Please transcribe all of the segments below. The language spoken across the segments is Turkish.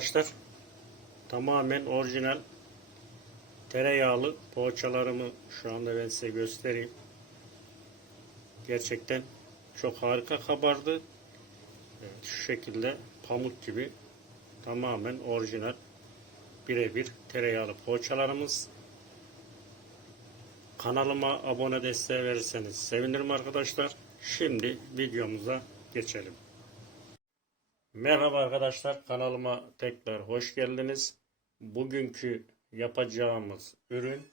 arkadaşlar. Tamamen orijinal tereyağlı poğaçalarımı şu anda ben size göstereyim. Gerçekten çok harika kabardı. Evet, şu şekilde pamuk gibi tamamen orijinal birebir tereyağlı poğaçalarımız. Kanalıma abone desteği verirseniz sevinirim arkadaşlar. Şimdi videomuza geçelim. Merhaba arkadaşlar kanalıma tekrar hoş geldiniz. Bugünkü yapacağımız ürün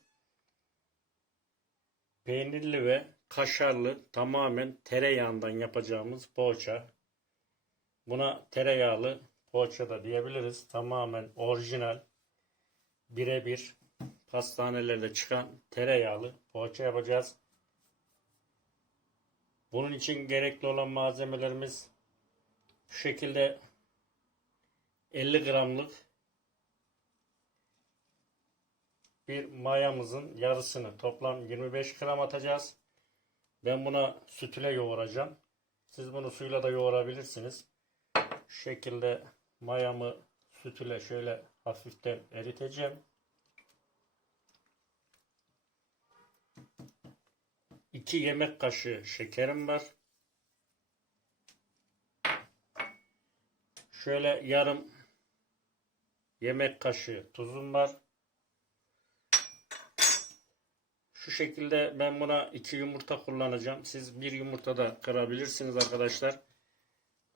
peynirli ve kaşarlı tamamen tereyağından yapacağımız poğaça. Buna tereyağlı poğaça da diyebiliriz. Tamamen orijinal birebir pastanelerde çıkan tereyağlı poğaça yapacağız. Bunun için gerekli olan malzemelerimiz şu şekilde 50 gramlık bir mayamızın yarısını toplam 25 gram atacağız. Ben buna süt ile yoğuracağım. Siz bunu suyla da yoğurabilirsiniz. Şu şekilde mayamı süt ile şöyle hafiften eriteceğim. 2 yemek kaşığı şekerim var. Şöyle yarım yemek kaşığı tuzum var. Şu şekilde ben buna iki yumurta kullanacağım. Siz bir yumurta da kırabilirsiniz arkadaşlar.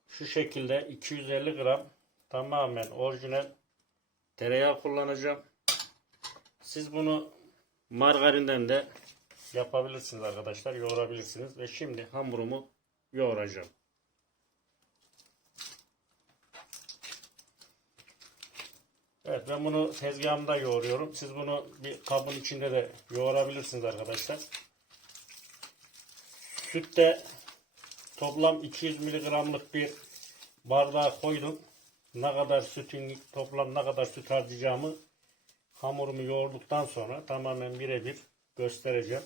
Şu şekilde 250 gram tamamen orijinal tereyağı kullanacağım. Siz bunu margarinden de yapabilirsiniz arkadaşlar. Yoğurabilirsiniz. Ve şimdi hamurumu yoğuracağım. Evet ben bunu tezgahımda yoğuruyorum. Siz bunu bir kabın içinde de yoğurabilirsiniz arkadaşlar. Sütte toplam 200 miligramlık bir bardağa koydum. Ne kadar sütün toplam ne kadar süt harcayacağımı hamurumu yoğurduktan sonra tamamen birebir göstereceğim.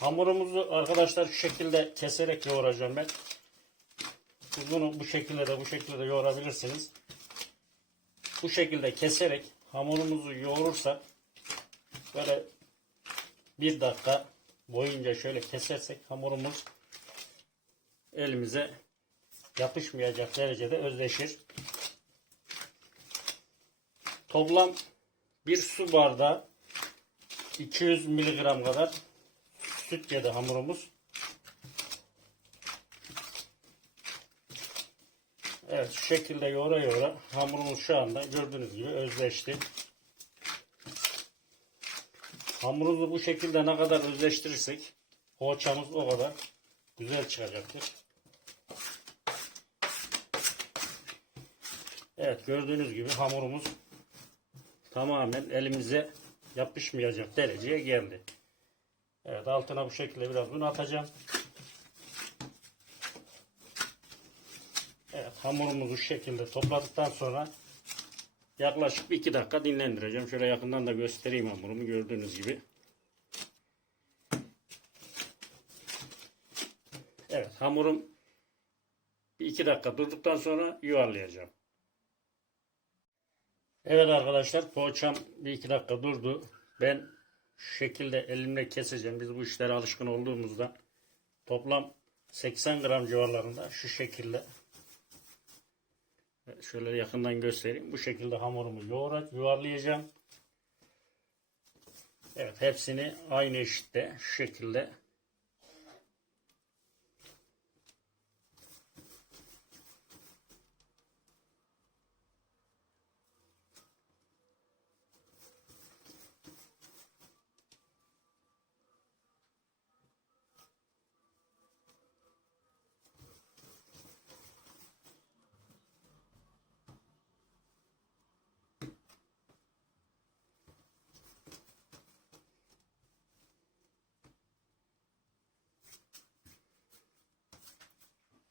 Hamurumuzu arkadaşlar şu şekilde keserek yoğuracağım ben. Bunu bu şekilde de bu şekilde de yoğurabilirsiniz. Bu şekilde keserek hamurumuzu yoğurursak böyle bir dakika boyunca şöyle kesersek hamurumuz elimize yapışmayacak derecede özleşir. Toplam bir su bardağı 200 miligram kadar süt yedi hamurumuz. Evet şu şekilde yoğura yoğura hamurumuz şu anda gördüğünüz gibi özleşti. Hamurumuzu bu şekilde ne kadar özleştirirsek poğaçamız o kadar güzel çıkacaktır. Evet gördüğünüz gibi hamurumuz tamamen elimize yapışmayacak dereceye geldi. Evet altına bu şekilde biraz un atacağım. Evet hamurumuzu şu şekilde topladıktan sonra yaklaşık bir iki dakika dinlendireceğim. Şöyle yakından da göstereyim hamurumu gördüğünüz gibi. Evet hamurum bir iki dakika durduktan sonra yuvarlayacağım. Evet arkadaşlar poğaçam bir iki dakika durdu. Ben şu şekilde elimle keseceğim. Biz bu işlere alışkın olduğumuzda toplam 80 gram civarlarında şu şekilde şöyle yakından göstereyim. Bu şekilde hamurumu yoğurak yuvarlayacağım. Evet hepsini aynı eşitte şu şekilde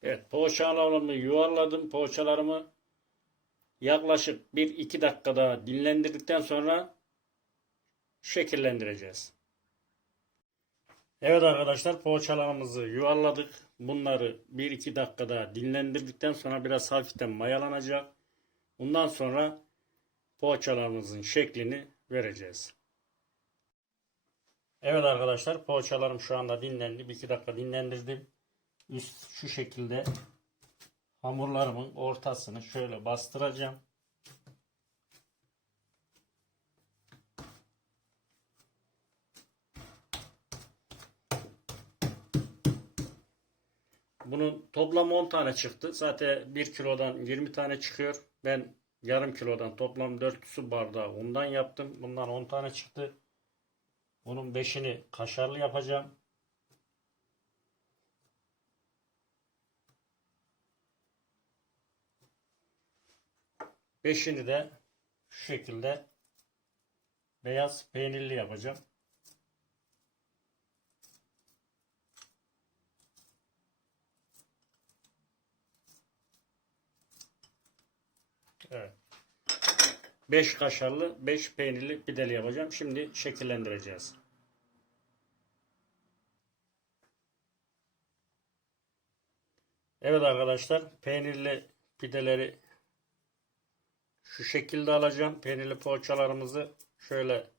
Evet poğaçalarımı yuvarladım. Poğaçalarımı yaklaşık 1-2 dakikada dinlendirdikten sonra şekillendireceğiz. Evet arkadaşlar poğaçalarımızı yuvarladık. Bunları 1-2 dakikada dinlendirdikten sonra biraz hafiften mayalanacak. Bundan sonra poğaçalarımızın şeklini vereceğiz. Evet arkadaşlar poğaçalarım şu anda dinlendi. 1-2 dakika dinlendirdim. Üst şu şekilde hamurlarımın ortasını şöyle bastıracağım. Bunun toplam 10 tane çıktı. Zaten 1 kilodan 20 tane çıkıyor. Ben yarım kilodan toplam 4 su bardağı undan yaptım. Bundan 10 tane çıktı. Bunun 5'ini kaşarlı yapacağım. Beşini de şu şekilde beyaz peynirli yapacağım. Evet. 5 kaşarlı, 5 peynirli pideli yapacağım. Şimdi şekillendireceğiz. Evet arkadaşlar, peynirli pideleri şu şekilde alacağım. Peynirli poğaçalarımızı şöyle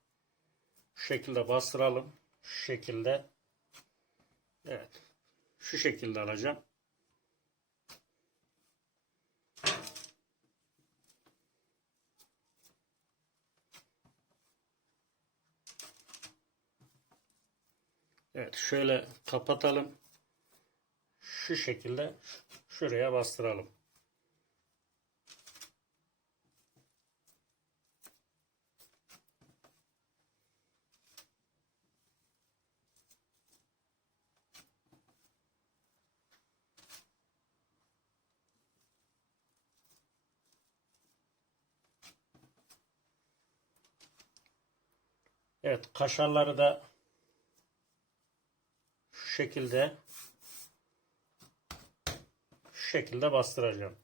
şu şekilde bastıralım. Şu şekilde. Evet. Şu şekilde alacağım. Evet şöyle kapatalım. Şu şekilde şuraya bastıralım. Evet kaşarları da şu şekilde şu şekilde bastıracağım.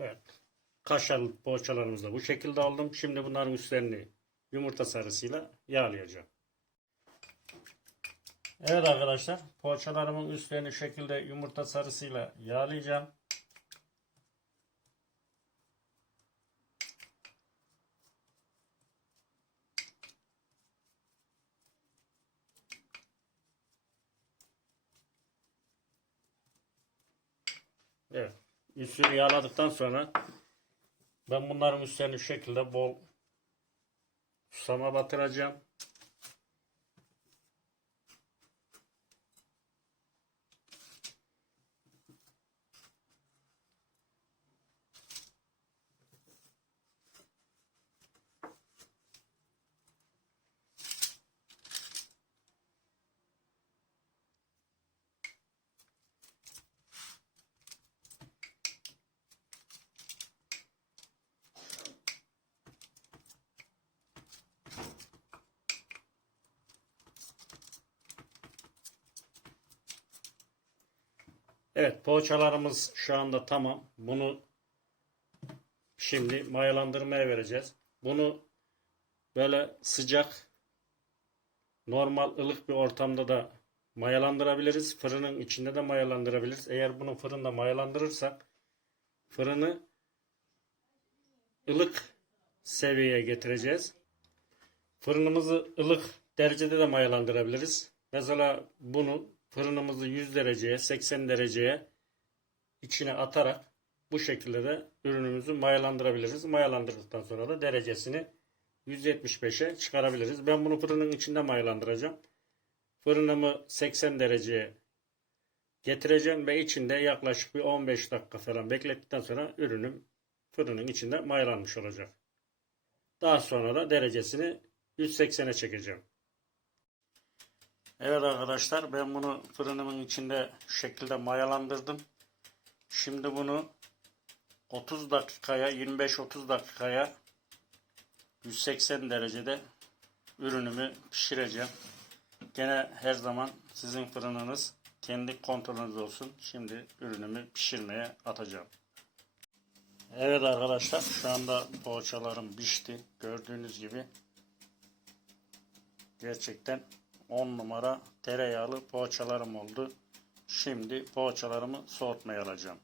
Evet. Kaşarlı poğaçalarımızı bu şekilde aldım. Şimdi bunların üstlerini yumurta sarısıyla yağlayacağım. Evet arkadaşlar poğaçalarımın üstlerini şekilde yumurta sarısıyla yağlayacağım. Evet. Üstünü yağladıktan sonra ben bunların üstlerini şu şekilde bol susama batıracağım. Evet poğaçalarımız şu anda tamam. Bunu şimdi mayalandırmaya vereceğiz. Bunu böyle sıcak normal ılık bir ortamda da mayalandırabiliriz. Fırının içinde de mayalandırabiliriz. Eğer bunu fırında mayalandırırsak fırını ılık seviyeye getireceğiz. Fırınımızı ılık derecede de mayalandırabiliriz. Mesela bunu fırınımızı 100 dereceye 80 dereceye içine atarak bu şekilde de ürünümüzü mayalandırabiliriz. Mayalandırdıktan sonra da derecesini 175'e çıkarabiliriz. Ben bunu fırının içinde mayalandıracağım. Fırınımı 80 dereceye getireceğim ve içinde yaklaşık bir 15 dakika falan beklettikten sonra ürünüm fırının içinde mayalanmış olacak. Daha sonra da derecesini 180'e çekeceğim. Evet arkadaşlar ben bunu fırınımın içinde şu şekilde mayalandırdım. Şimdi bunu 30 dakikaya 25-30 dakikaya 180 derecede ürünümü pişireceğim. Gene her zaman sizin fırınınız kendi kontrolünüz olsun. Şimdi ürünümü pişirmeye atacağım. Evet arkadaşlar şu anda poğaçalarım pişti. Gördüğünüz gibi gerçekten 10 numara tereyağlı poğaçalarım oldu. Şimdi poğaçalarımı soğutmaya alacağım.